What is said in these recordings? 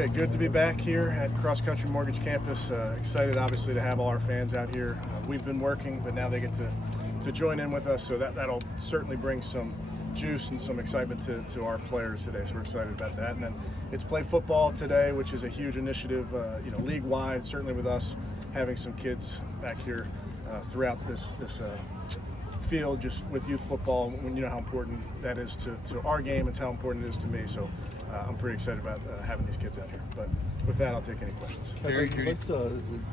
Okay, good to be back here at Cross Country Mortgage Campus. Excited, obviously, to have all our fans out here. We've been working, but now they get to join in with us, so that'll certainly bring some juice and some excitement to our players today. So we're excited about that. And then it's Play Football today, which is a huge initiative, league-wide. Certainly with us having some kids back here throughout this field, just with youth football, when you know how important that is to our game, it's how important it is to me. So I'm pretty excited about having these kids out here. But with that, I'll take any questions. What's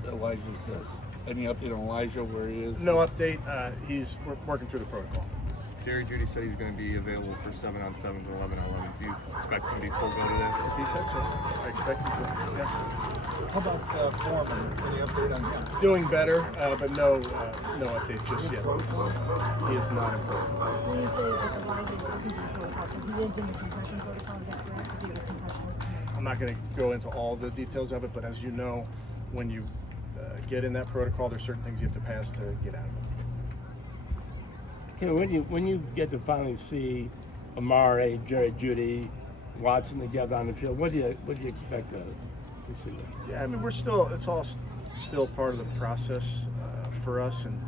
Elijah's? Any update on Elijah, where he is? No update. We're working through the protocol. Jerry Judy said he's going to be available for 7-on-7s and 11-on-11s. Do you expect him to be full go today? If he said so, I expect him to. Yes. How about Foreman? Any update on him? Doing better, but no update just yet. He is not important. When you say that Elijah is working through the protocol, so he is in the concussion protocol, is that correct? Is he a concussion? I'm not going to go into all the details of it, but as you know, when you get in that protocol, there's certain things you have to pass to get out of it. Okay, when you get to finally see Amare, Jerry Judy, Watson together on the field, what do you expect to see? Yeah, I mean it's all still part of the process for us, and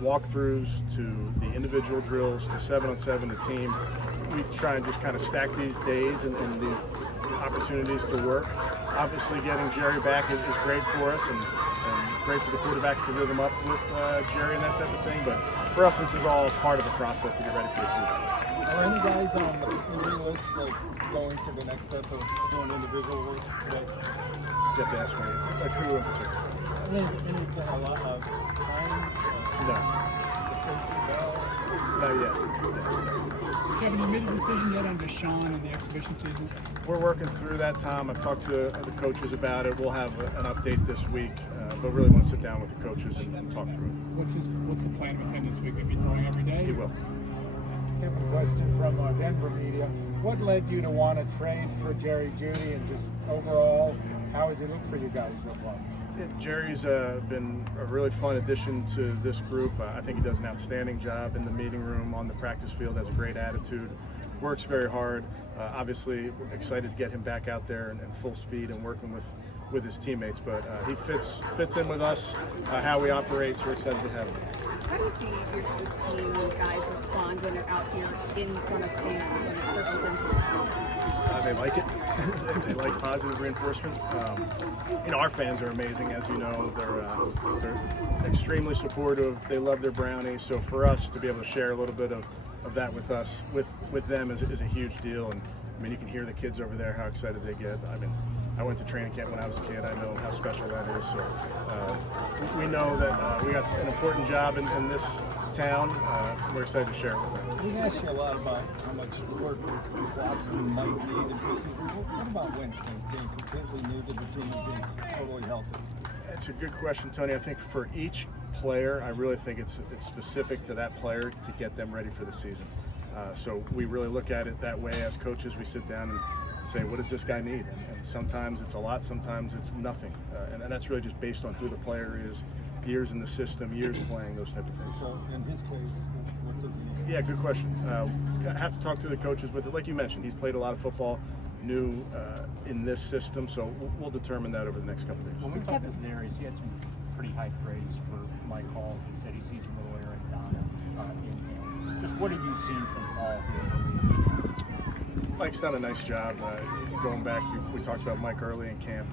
walkthroughs to the individual drills to 7-on-7 the team. We try and just kind of stack these days and these opportunities to work. Obviously, getting Jerry back is great for us and great for the quarterbacks to rhythm up with Jerry and that type of thing. But for us, this is all part of the process to get ready for the season. Are any guys on the injury list going to the next step of doing individual work today? You have to ask me, like who in particular? Anything a lot of times? No. Not yet. Kevin, you made a decision yet on Deshaun in the exhibition season? We're working through that, Tom. I've talked to the coaches about it. We'll have an update this week, but really want to sit down with the coaches and talk through it. What's the plan with him this week? Will he be throwing every day? He will. Kevin, question from Denver media. What led you to want to trade for Jerry Judy, and just overall, how has he looked for you guys so far? Yeah, Jerry's been a really fun addition to this group. I think he does an outstanding job in the meeting room, on the practice field, has a great attitude, works very hard. Obviously, excited to get him back out there and full speed and working with his teammates. But he fits in with us, how we operate, so we're excited to have him. How do you see this team, these guys respond when they're out here in front of fans, when they're open to the They like it. They like positive reinforcement. Our fans are amazing, as you know. They're extremely supportive. They love their brownies. So for us to be able to share a little bit of that with us, with them, is a huge deal. And I mean, you can hear the kids over there how excited they get. I mean, I went to training camp when I was a kid. I know how special that is. So we know that we got an important job in this town. We're excited to share it with them. We asked you a lot about how much work Watson might need in preseason. What about Winston being completely new to the team and being totally healthy? It's a good question, Tony. I think for each player, I really think it's specific to that player to get them ready for the season. So we really look at it that way as coaches. We sit down and say, what does this guy need? And sometimes it's a lot, sometimes it's nothing. And that's really just based on who the player is, years in the system, years playing, those type of things. So in his case, what does he need? Yeah, good question. I have to talk to the coaches with it. Like you mentioned, he's played a lot of football, new in this system, so we'll determine that over the next couple of days. When we talked to Zarius, he had some pretty high praise for Mike Hall. He said he sees a little Eric Donna in him. Just what have you seen from Hall here? Mike's done a nice job. Going back, we talked about Mike early in camp.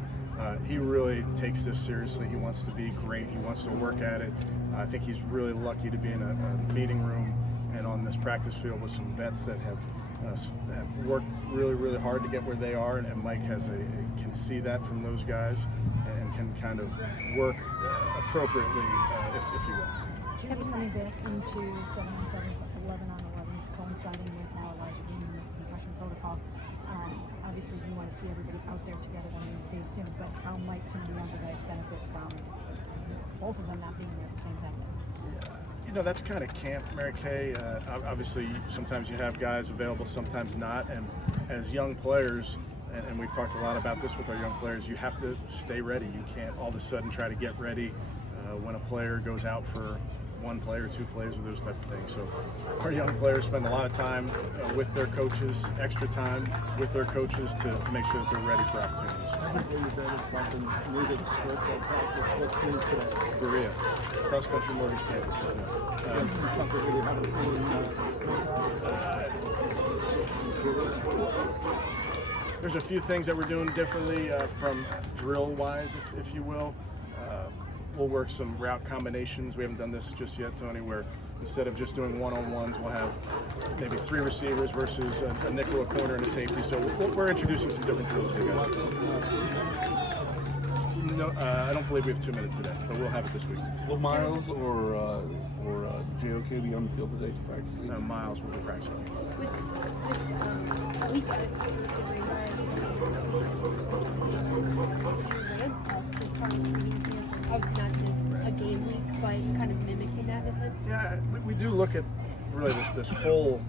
He really takes this seriously. He wants to be great. He wants to work at it. I think he's really lucky to be in a meeting room and on this practice field with some vets that have worked really, really hard to get where they are. And Mike can see that from those guys and can kind of work appropriately, if you will. Kevin, coming back into 7-on-7s, 11-on-11s, coinciding with now Elijah being in the concussion protocol. Obviously, you want to see everybody out there together one of these days soon, but how might some of the younger guys benefit from both of them not being there at the same time? That's kind of camp, Mary Kay. Obviously, sometimes you have guys available, sometimes not. And as young players, and we've talked a lot about this with our young players, you have to stay ready. You can't all of a sudden try to get ready when a player goes out for one player, two players, or those type of things. So our young players spend a lot of time with their coaches, extra time with their coaches to make sure that they're ready for opportunities. Everybody you've added something new to the script at practice. What's new today? Berea, cross country mortgage campus. This is something that you haven't seen There's a few things that we're doing differently from drill-wise, if you will. We'll work some route combinations. We haven't done this just yet, Tony, where instead of just doing one-on-ones, we'll have maybe 3 receivers versus a nickel, a corner, and a safety. So we're introducing some different drills to you guys. No, I don't believe we have 2 minutes today, but we'll have it this week. Will Miles or JOK be on the field today to practice? Miles will be practicing. With weekend, obviously not to a game week, but kind of mimicking that in a sense. Yeah, we do look at really this whole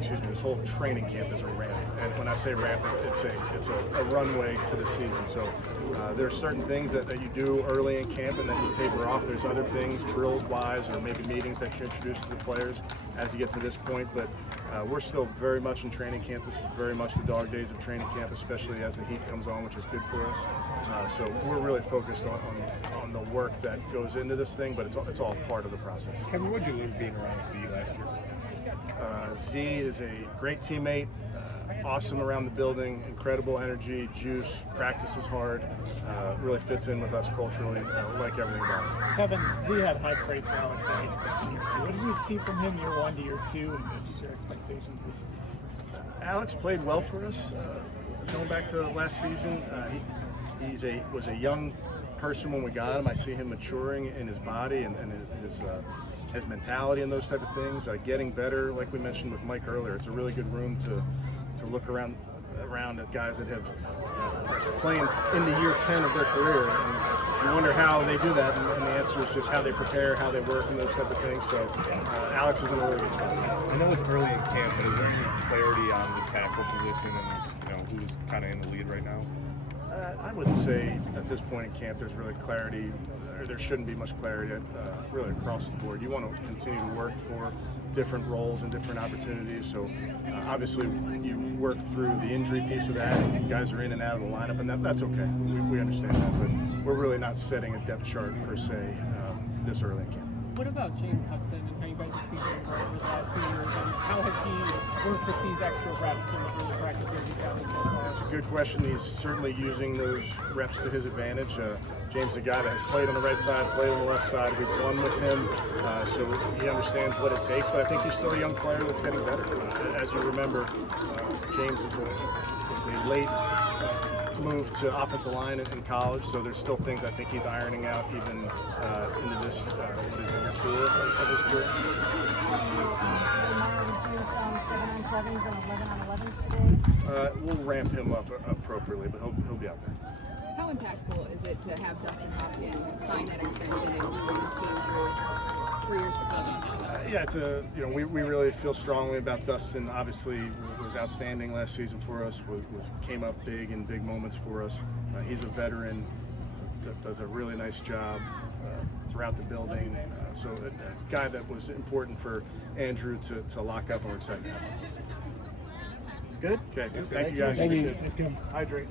this whole training camp as a ramp. And when I say ramp, it's a runway to the season. So there's certain things that you do early in camp and then you taper off. There's other things, drills-wise, or maybe meetings that you introduce to the players as you get to this point. But we're still very much in training camp. This is very much the dog days of training camp, especially as the heat comes on, which is good for us. So we're really focused on the work that goes into this thing, but it's all part of the process. Kevin, what did you learn being around Z last year? Z is a great teammate, awesome around the building, incredible energy, juice, practices hard, really fits in with us culturally. We like everything about it. Kevin, Z had high praise for Alex in year 2. What did you see from him year 1 to year 2, and just your expectations this year? Alex played well for us. Going back to last season, he was a young person when we got him. I see him maturing in his body and his mentality and those type of things, getting better. Like we mentioned with Mike earlier, it's a really good room to look around at guys that have playing into year 10 of their career. And you wonder how they do that, and the answer is just how they prepare, how they work, and those type of things. So Alex is in a really good spot. I know it's early in camp, but is there any clarity on the tackle position and who's kind of in the lead right now? I wouldn't say at this point in camp there's really clarity, or there shouldn't be much clarity really across the board. You want to continue to work for different roles and different opportunities. So obviously you work through the injury piece of that, and guys are in and out of the lineup, and that's okay. We understand that, but we're really not setting a depth chart per se this early in camp. What about James Hudson and how you guys have seen him grow over the last few years, and how has he worked with these extra reps in the early practices he's gotten so far? That's a good question. He's certainly using those reps to his advantage. James is a guy that has played on the right side, played on the left side. We've won with him, so he understands what it takes. But I think he's still a young player that's getting better. As you remember, James was a late move to offensive line in college, so there's still things I think he's ironing out even into this, year 4 of his career. Miles do some 7-on-7s and 11-on-11s today. We'll ramp him up appropriately, but he'll be out there. How impactful is it to have Dustin Hopkins sign that extension and lead his team through 3 years to come? Yeah, we really feel strongly about Dustin. Obviously, was outstanding last season for us. Came up big in big moments for us. He's a veteran, does a really nice job throughout the building. So a guy that was important for Andrew to lock up, and we're excited to have him. Good. Okay. Thank you guys. Thank you. Appreciate it. Let's go. Hydrate.